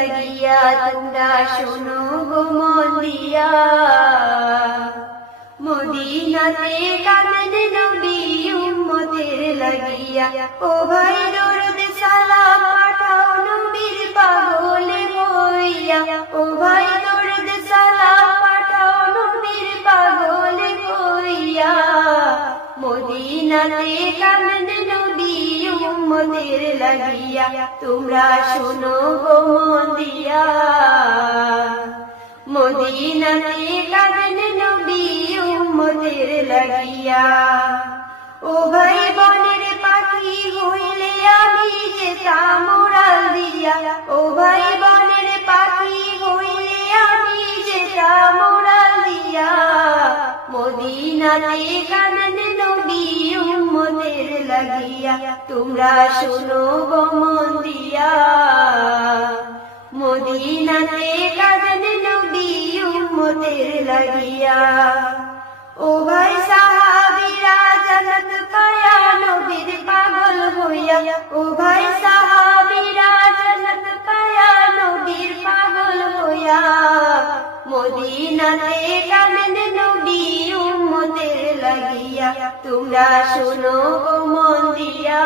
লাগিয়া তোমরা শোনো গো মন দিয়া মদিনাতে কাঁদেন নবী উম্মতের লাগিয়া ও ভাই দরুদ সালাম পাঠাও নবীর পাগলে হইয়া ও ভাই দরুদ সালাম পাঠাও নবীর পাগলে হইয়া মদিনাতে কাঁদেন নবী উম্মতের লাগিয়া তোমরা শোনো গো মন দিয়া মদিনাতে কাঁদেন নবী উম্মতের লাগিয়া ও ভাই বনের পাখি হইলে আমি যেতাম উড়াল দিয়া ও ভাই বনের পাখি হইলে আমি যেতাম উড়াল দিয়া মদিনাতে কাঁদেন নবী উম্মতের লাগিয়া তোমরা শোনো গো মন দিয়া মদিনাতে কাঁদেন নবী উম্মতের লাগিয়া ও ভাই সাহাবীরা জান্নাত পায়া নবীর পাগল হইয়া ও ভাই সাহাবীরা জান্নাত পায়া নবীর পাগল হইয়া মদিনাতে কাঁদেন নবী উম্মতের লাগিয়া তোমরা শোনো গো মন দিয়া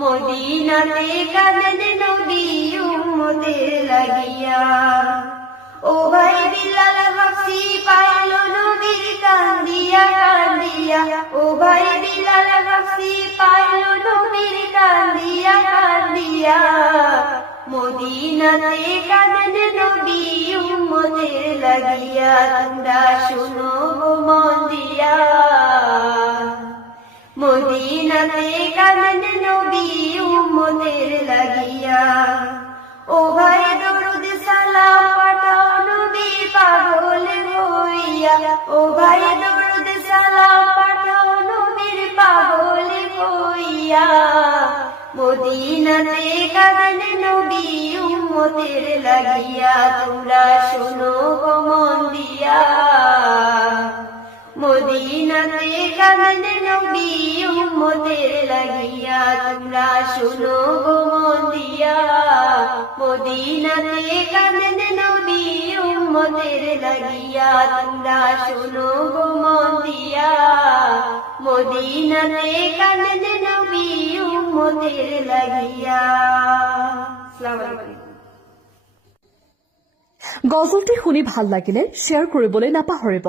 মদিনাতে কাঁদেন নবী উম্মতের লাগিয়া ও ভাই বিলাল হাফসি পাইল নবীর কান্দিয়া কান্দিয়া ও ভাই বিলাল হাফসি পাইল নবীর কান্দিয়া কান্দিয়া মদিনাতে কাঁদেন নবী উম্মতের লাগিয়া তোমরা শোনো গো মন দিয়া মদিনাতে কাঁদেন নবী উম্মতের লাগিয়া ও ভাই দরুদ সালাম পাঠাও নবী পাগল হইয়া ও ভাই দরুদ সালাম পাঠাও নবীর পাগল হইয়া মদিনাতে কাঁদেন নবী উম্মতের লাগিয়া তোমরা শোনো গো মন দিয়া মদিনাতে কাঁদেন নবী উম্মতের লাগিয়া তোমরা শোনো গো মন দিয়া মদিনাতে কাঁদেন নবী উম্মতের লাগিয়া তোমরা শোনো গো মন দিয়া মদিনাতে কাঁদেন নবী উম্মতের লাগিয়া। আসসালামু আলাইকুম। গজলটি শুনি ভাল লাগিলে শ্বেয়াৰ কৰিবলৈ নাপাহৰিব।